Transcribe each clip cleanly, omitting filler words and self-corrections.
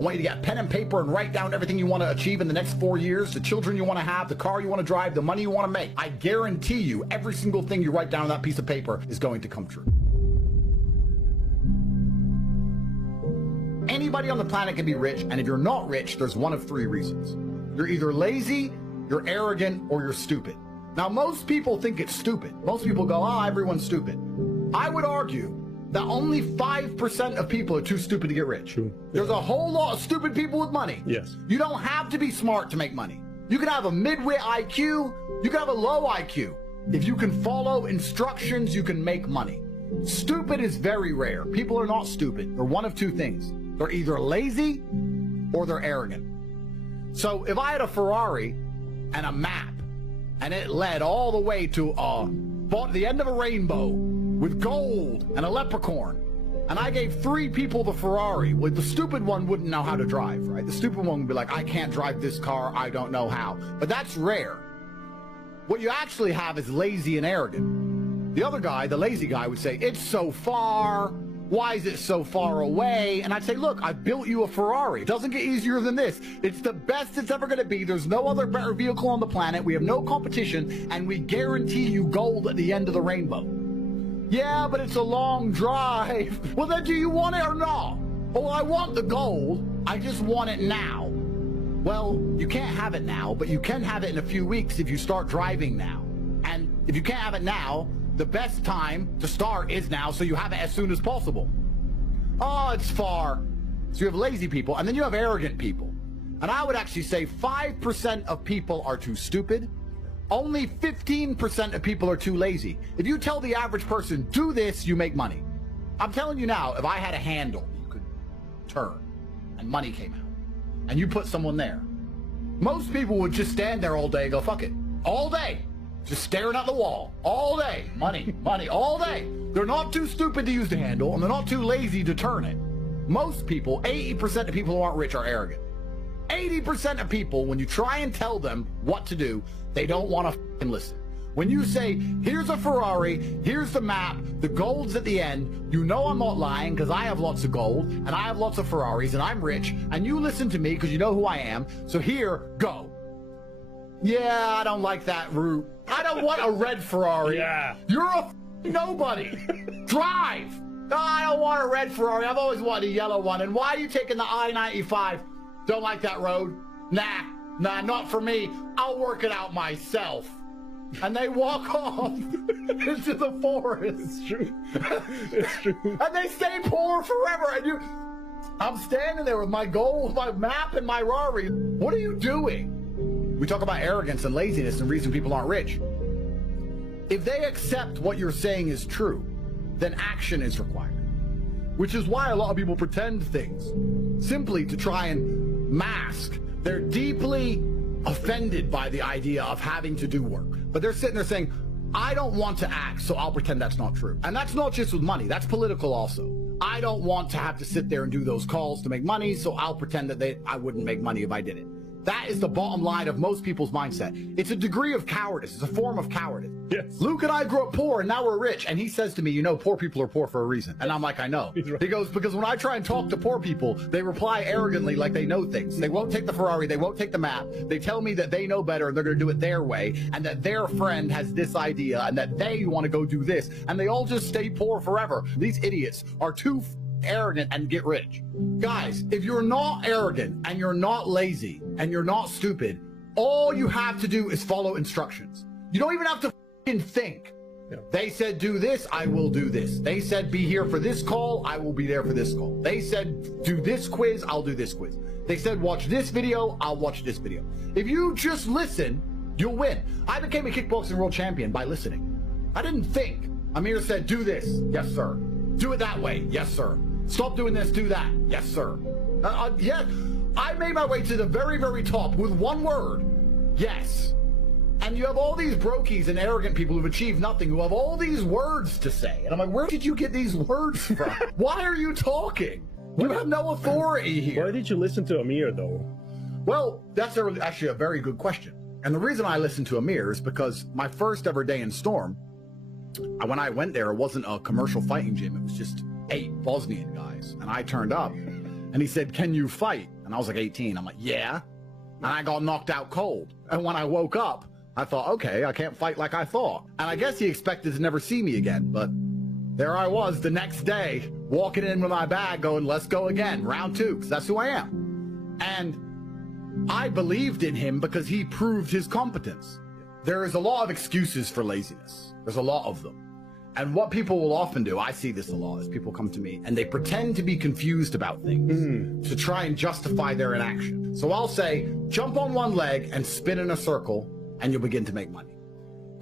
I want you to get a pen and paper and write down everything you want to achieve in the next 4 years, the children you want to have, the car you want to drive, the money you want to make. I guarantee you every single thing you write down on that piece of paper is going to come true. Anybody on the planet can be rich, and if you're not rich, there's one of 3 reasons. You're either lazy, you're arrogant, or you're stupid. Now, most people think it's stupid. Most people go, oh, everyone's stupid. I would argue that only 5% of people are too stupid to get rich. True. There's a whole lot of stupid people with money. Yes. You don't have to be smart to make money. You can have a mid-wit IQ, you can have a low IQ. If you can follow instructions, you can make money. Stupid is very rare. People are not stupid. They're one of 2 things. They're either lazy or they're arrogant. So if I had a Ferrari and a map, and it led all the way to the end of a rainbow with gold and a leprechaun, and I gave 3 people the Ferrari, well, the stupid one wouldn't know how to drive, right? The stupid one would be like, I can't drive this car, I don't know how. But that's rare. What you actually have is lazy and arrogant. The other guy, the lazy guy, would say, it's so far. Why is it so far away? And I'd say, look, I built you a Ferrari. It doesn't get easier than this. It's the best it's ever going to be. There's no other better vehicle on the planet. We have no competition, and we guarantee you gold at the end of the rainbow. Yeah, but it's a long drive. Well, then do you want it or not? Oh, I want the gold. I just want it now. Well, you can't have it now, but you can have it in a few weeks if you start driving now. And if you can't have it now, the best time to start is now, so you have it as soon as possible. Oh, it's far. So you have lazy people, and then you have arrogant people. And I would actually say 5% of people are too stupid. Only 15% of people are too lazy. If you tell the average person, do this, you make money. I'm telling you now, if I had a handle you could turn, and money came out, and you put someone there, most people would just stand there all day and go, fuck it, all day. Just staring at the wall all day. Money, money, all day. They're not too stupid to use the handle, and they're not too lazy to turn it. Most people, 80% of people who aren't rich are arrogant. 80% of people, when you try and tell them what to do, they don't want to listen. When you say, here's a Ferrari, here's the map, the gold's at the end, you know I'm not lying because I have lots of gold, and I have lots of Ferraris, and I'm rich, and you listen to me because you know who I am, so here, go. Yeah, I don't like that route. I don't want a red Ferrari. Yeah. You're a nobody. Drive. No, I don't want a red Ferrari. I've always wanted a yellow one. And why are you taking the I-95? Don't like that road? Nah, not for me. I'll work it out myself. And they walk off into the forest. It's true. It's true. And they stay poor forever. And I'm standing there with my gold, my map, and my Rari. What are you doing? We talk about arrogance and laziness and reason people aren't rich. If they accept what you're saying is true, then action is required. Which is why a lot of people pretend things, simply to try and mask. They're deeply offended by the idea of having to do work. But they're sitting there saying, I don't want to act, so I'll pretend that's not true. And that's not just with money, that's political also. I don't want to have to sit there and do those calls to make money, so I'll pretend that I wouldn't make money if I did it. That is the bottom line of most people's mindset. It's a degree of cowardice. It's a form of cowardice. Yes. Luke and I grew up poor, and now we're rich. And he says to me, you know, poor people are poor for a reason. And I'm like, I know. He's right. He goes, because when I try and talk to poor people, they reply arrogantly like they know things. They won't take the Ferrari. They won't take the map. They tell me that they know better and they're going to do it their way, and that their friend has this idea, and that they want to go do this. And they all just stay poor forever. These idiots are too arrogant and get rich. Guys, if you're not arrogant and you're not lazy and you're not stupid, all you have to do is follow instructions. You don't even have to think. Yeah. They said do this, I will do this. They said be here for this call, I will be there for this call. They said do this quiz, I'll do this quiz. They said watch this video, I'll watch this video. If you just listen, you'll win. I became a kickboxing world champion by listening. I didn't think. Amir said do this, yes sir. Do it that way, yes sir. Stop doing this, do that. Yes, sir. Yes, I made my way to the very, very top with one word. Yes. And you have all these brokies and arrogant people who've achieved nothing, who have all these words to say. And I'm like, where did you get these words from? Why are you talking? You have no authority here. Why did you listen to Amir, though? Well, that's actually a very good question. And the reason I listened to Amir is because my first ever day in Storm, when I went there, it wasn't a commercial fighting gym. It was just 8 Bosnian guys, and I turned up, And he said, can you fight? And I was like 18. I'm like, yeah. And I got knocked out cold. And when I woke up, I thought, okay, I can't fight like I thought. And I guess he expected to never see me again, but there I was the next day, walking in with my bag going, let's go again, round 2, because that's who I am. And I believed in him because he proved his competence. There is a lot of excuses for laziness. There's a lot of them. And what people will often do, I see this a lot, is people come to me and they pretend to be confused about things to try and justify their inaction. So I'll say, jump on one leg and spin in a circle and you'll begin to make money.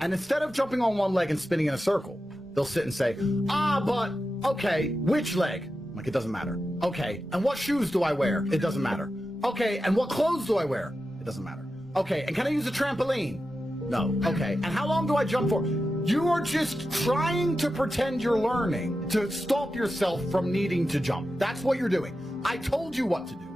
And instead of jumping on one leg and spinning in a circle, they'll sit and say, but, okay, which leg? I'm like, it doesn't matter. Okay, and what shoes do I wear? It doesn't matter. Okay, and what clothes do I wear? It doesn't matter. Okay, and can I use a trampoline? No. Okay, and how long do I jump for? You are just trying to pretend you're learning to stop yourself from needing to jump. That's what you're doing. I told you what to do.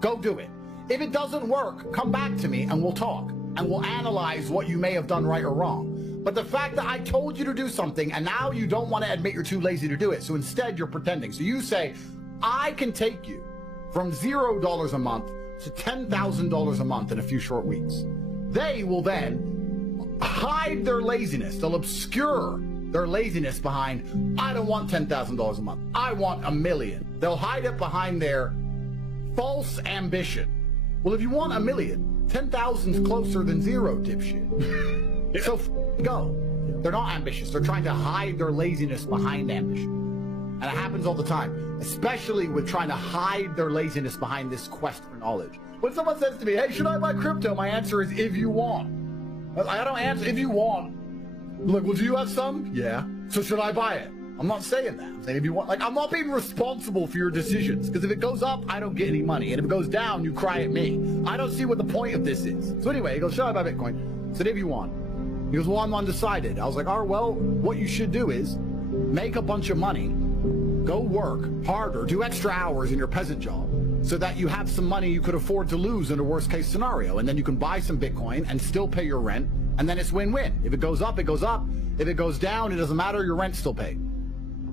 Go do it. If it doesn't work, come back to me and we'll talk. And we'll analyze what you may have done right or wrong. But the fact that I told you to do something and now you don't want to admit you're too lazy to do it, so instead you're pretending. So you say, I can take you from $0 a month to $10,000 a month in a few short weeks. They will then hide their laziness. They'll obscure their laziness behind, I don't want $10,000 a month. I want $1 million. They'll hide it behind their false ambition. Well, if you want $1 million, 10,000's closer than 0, dipshit. So go. They're not ambitious. They're trying to hide their laziness behind ambition. And it happens all the time, especially with trying to hide their laziness behind this quest for knowledge. When someone says to me, hey, should I buy crypto? My answer is, if you want. I don't answer, if you want. Look, well, do you have some? Yeah. So should I buy it? I'm not saying that. I'm saying if you want, like, I'm not being responsible for your decisions, because if it goes up, I don't get any money. And if it goes down, you cry at me. I don't see what the point of this is. So anyway, he goes, should I buy Bitcoin? I said, if you want. He goes, well, I'm undecided. I was like, all right, well, what you should do is make a bunch of money, go work harder, do extra hours in your peasant job, so that you have some money you could afford to lose in a worst case scenario. And then you can buy some Bitcoin and still pay your rent. And then it's win-win. If it goes up, it goes up. If it goes down, it doesn't matter. Your rent's still paid.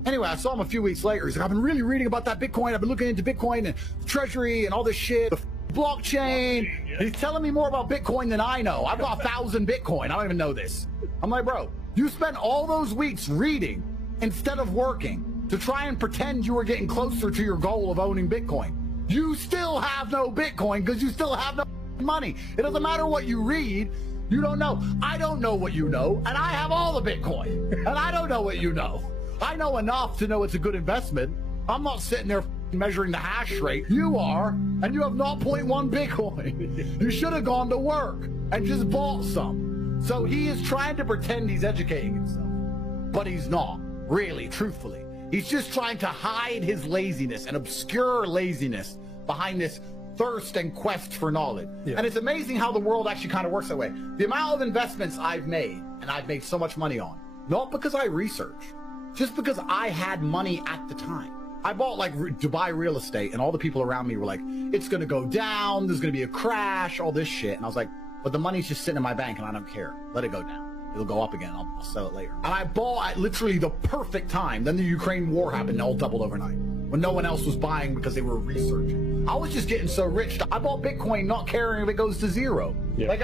Anyway, I saw him a few weeks later. He's like, I've been really reading about that Bitcoin. I've been looking into Bitcoin and Treasury and all this shit, the blockchain. And he's telling me more about Bitcoin than I know. I've got 1,000 Bitcoin. I don't even know this. I'm like, bro, you spent all those weeks reading instead of working to try and pretend you were getting closer to your goal of owning Bitcoin. You still have no Bitcoin because you still have no money. It doesn't matter what you read. You don't know. I don't know what you know, and I have all the Bitcoin. And I don't know what you know. I know enough to know it's a good investment. I'm not sitting there measuring the hash rate. You are, and you have 0.1 Bitcoin. You should have gone to work and just bought some. So he is trying to pretend he's educating himself, but he's not, really, truthfully. He's just trying to hide his laziness and obscure laziness behind this thirst and quest for knowledge. Yeah. And it's amazing how the world actually kind of works that way. The amount of investments I've made, and I've made so much money on, not because I researched, just because I had money at the time. I bought like Dubai real estate, and all the people around me were like, it's going to go down, there's going to be a crash, all this shit. And I was like, but the money's just sitting in my bank and I don't care. Let it go down. It'll go up again. I'll sell it later. And I bought at literally the perfect time. Then the Ukraine war happened and all doubled overnight, when no one else was buying because they were researching. I was just getting so rich. I bought Bitcoin not caring if it goes to 0. Yeah. Like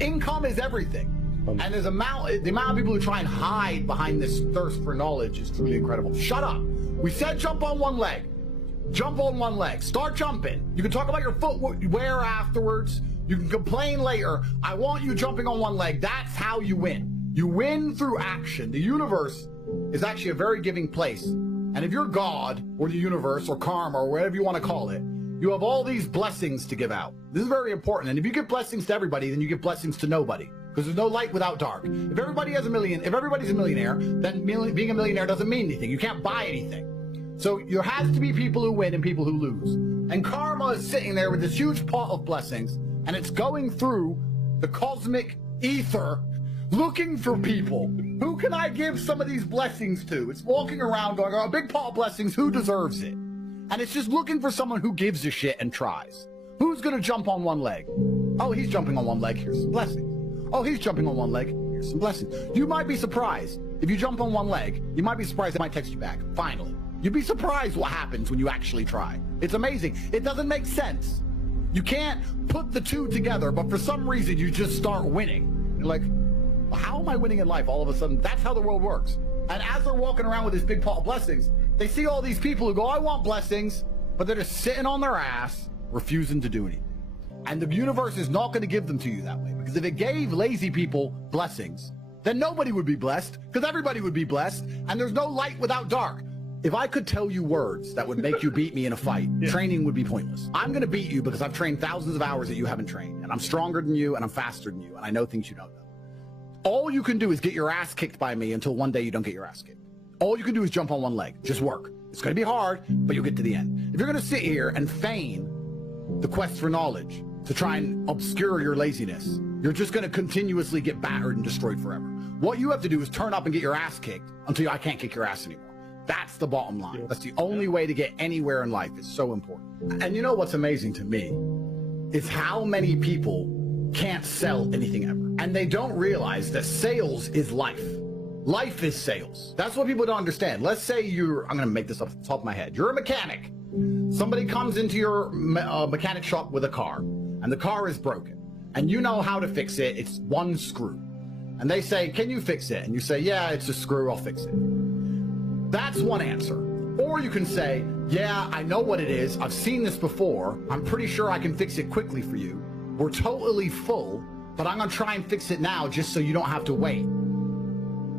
income is everything. And the amount of people who try and hide behind this thirst for knowledge is truly incredible. Shut up. We said jump on one leg. Jump on one leg. Start jumping. You can talk about your footwear afterwards. You can complain later. I want you jumping on one leg. That's how you win. You win through action. The universe is actually a very giving place. And if you're God, or the universe, or karma, or whatever you want to call it, you have all these blessings to give out. This is very important. And if you give blessings to everybody, then you give blessings to nobody. Because there's no light without dark. If everybody's a millionaire, then being a millionaire doesn't mean anything. You can't buy anything. So there has to be people who win and people who lose. And karma is sitting there with this huge pot of blessings, and it's going through the cosmic ether looking for people. Who can I give some of these blessings to? It's walking around going, oh, a big pot of blessings, who deserves it? And it's just looking for someone who gives a shit and tries. Who's gonna jump on one leg? Oh, he's jumping on one leg, here's some blessings. Oh, he's jumping on one leg, here's some blessings. You might be surprised. If you jump on one leg, you might be surprised they might text you back, finally. You'd be surprised what happens when you actually try. It's amazing. It doesn't make sense. You can't put the two together, but for some reason you just start winning. You're like, well, how am I winning in life all of a sudden? That's how the world works. And as they're walking around with this big pot of blessings, they see all these people who go, I want blessings, but they're just sitting on their ass, refusing to do anything. And the universe is not going to give them to you that way, because if it gave lazy people blessings, then nobody would be blessed, because everybody would be blessed, and there's no light without dark. If I could tell you words that would make you beat me in a fight, training would be pointless. I'm going to beat you because I've trained thousands of hours that you haven't trained, and I'm stronger than you, and I'm faster than you, and I know things you don't know. All you can do is get your ass kicked by me until one day you don't get your ass kicked. All you can do is jump on one leg. Just work. It's going to be hard, but you'll get to the end. If you're going to sit here and feign the quest for knowledge to try and obscure your laziness, you're just going to continuously get battered and destroyed forever. What you have to do is turn up and get your ass kicked until I can't kick your ass anymore. That's the bottom line. That's the only way to get anywhere in life. It's so important. And you know what's amazing to me is how many people can't sell anything ever. And they don't realize that sales is life. Life is sales. That's what people don't understand. Let's say I'm going to make this up off the top of my head. You're a mechanic. Somebody comes into your mechanic shop with a car, and the car is broken. And you know how to fix it. It's one screw. And they say, can you fix it? And you say, yeah, it's a screw. I'll fix it. That's one answer. Or you can say, yeah, I know what it is. I've seen this before. I'm pretty sure I can fix it quickly for you. We're totally full, but I'm going to try and fix it now just so you don't have to wait.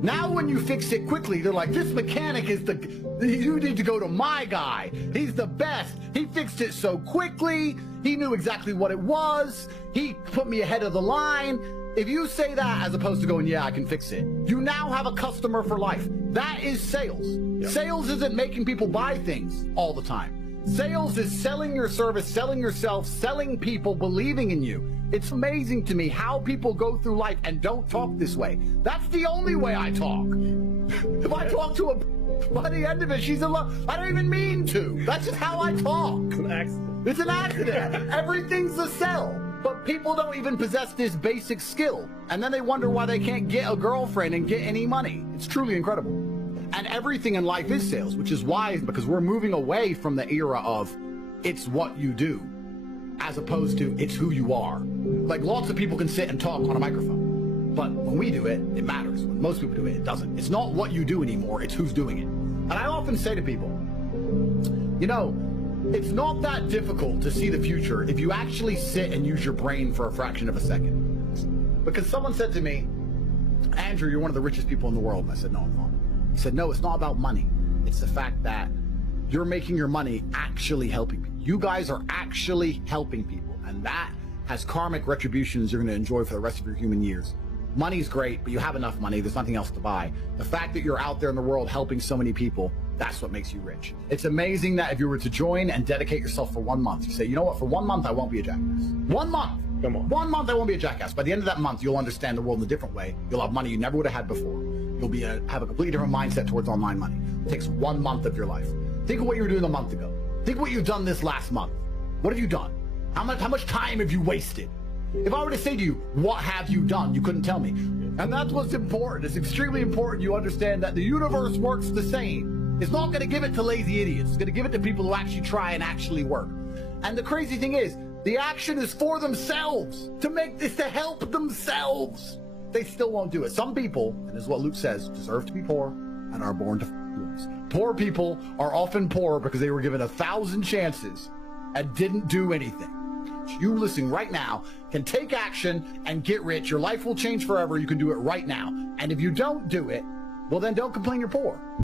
Now when you fix it quickly, they're like, this mechanic is you need to go to my guy. He's the best. He fixed it so quickly. He knew exactly what it was. He put me ahead of the line. If you say that as opposed to going, yeah, I can fix it, you now have a customer for life. That is sales. Yep. Sales isn't making people buy things all the time. Sales is selling your service, selling yourself, selling people, believing in you. It's amazing to me how people go through life and don't talk this way. That's the only way I talk. If I talk to by the end of it, she's in love. I don't even mean to. That's just how I talk. It's an accident. It's an accident. Everything's a sell. But people don't even possess this basic skill. And then they wonder why they can't get a girlfriend and get any money. It's truly incredible. And everything in life is sales, which is why, because we're moving away from the era of it's what you do, as opposed to it's who you are. Like lots of people can sit and talk on a microphone. But when we do it, it matters. When most people do it, it doesn't. It's not what you do anymore, it's who's doing it. And I often say to people, you know, it's not that difficult to see the future if you actually sit and use your brain for a fraction of a second. Because someone said to me, Andrew, you're one of the richest people in the world. And I said, no, I'm not. He said, no, it's not about money. It's the fact that you're making your money actually helping people. You guys are actually helping people. And that has karmic retributions you're going to enjoy for the rest of your human years. Money's great, but you have enough money. There's nothing else to buy. The fact that you're out there in the world helping so many people, that's what makes you rich. It's amazing that if you were to join and dedicate yourself for 1 month, you say, you know what, for 1 month, I won't be a jackass. 1 month. Come on. 1 month, I won't be a jackass. By the end of that month, you'll understand the world in a different way. You'll have money you never would have had before. You'll have a completely different mindset towards online money. It takes 1 month of your life. Think of what you were doing a month ago. Think of what you've done this last month. What have you done? How much time have you wasted? If I were to say to you, what have you done? You couldn't tell me. And that's what's important. It's extremely important you understand that the universe works the same. It's not going to give it to lazy idiots. It's going to give it to people who actually try and actually work. And the crazy thing is, the action is for themselves, to make this, to help themselves. They still won't do it. Some people, and this is what Luke says, deserve to be poor and are born to lose. Poor people are often poor because they were given 1,000 chances and didn't do anything. You listening right now can take action and get rich. Your life will change forever. You can do it right now. And if you don't do it, well, then don't complain you're poor.